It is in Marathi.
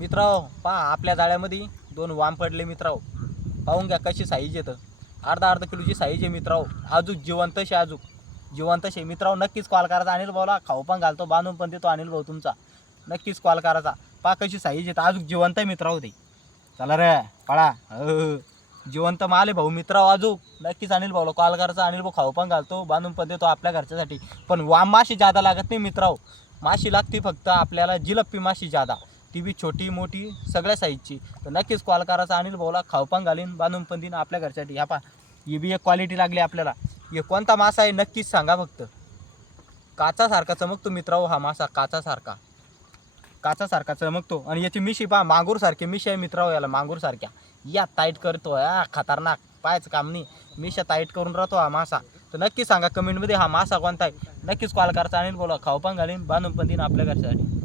मित्रांनो पहा आपल्या जाळ्यामध्ये दोन वाम पडले मित्रांनो, पाहून घ्या कशी साईज येतं. अर्धा किलोची साईज आहे मित्रांनो. अजूक जिवंतशे जिवंतशे मित्रांनो. नक्कीच कॉल करायचा. अनिल भाऊला खाऊ पण घालतो, बांधून पण देतो अनिल भाऊ तुमचा. नक्कीच कॉल करायचा. पहा कशी साईज येतं, अजूक जिवंत आहे मित्रांनो ते. चला रे पळा. जिवंत माल आहे भाऊ मित्रांनो. अजूक नक्कीच अनिल भाऊला कॉल करायचा. अनिल भाऊ खाऊ पण घालतो, बांधून पण देतो आपल्या घरच्यासाठी. पण वाम माशी जादा लागत नाही मित्रांनो. माशी लागते फक्त आपल्याला जिलप्पी माशी जादा, ती बी छोटी मोठी सगळ्या साईजची. तर नक्कीच कॉल करायचा. अनिल भाऊला खाऊ पण घालीन, बांधून पण देईन आपल्या घरच्यासाठी. ह्या पहा ही बी एक क्वालिटी लागली आपल्याला. हे कोणता मासा आहे नक्कीच सांगा फक्त. काचासारखा चमकतो मित्रांनो हा मासा, काचासारखा चमकतो. आणि याची मिशी पहा, मांगूरसारखी मिशी आहे मित्रांनो. याला मांगूरसारख्या या टाईट करतो. खतरनाक, पाहायचं काम नाही. मिशा टाईट करून राहतो हा मासा. तर नक्की सांगा कमेंटमध्ये हा मासा कोणता आहे. नक्कीच कॉल करायचा. अनिल भाऊला खाऊ पण घालीन, बांधून पण देईन आपल्या घरच्यासाठी.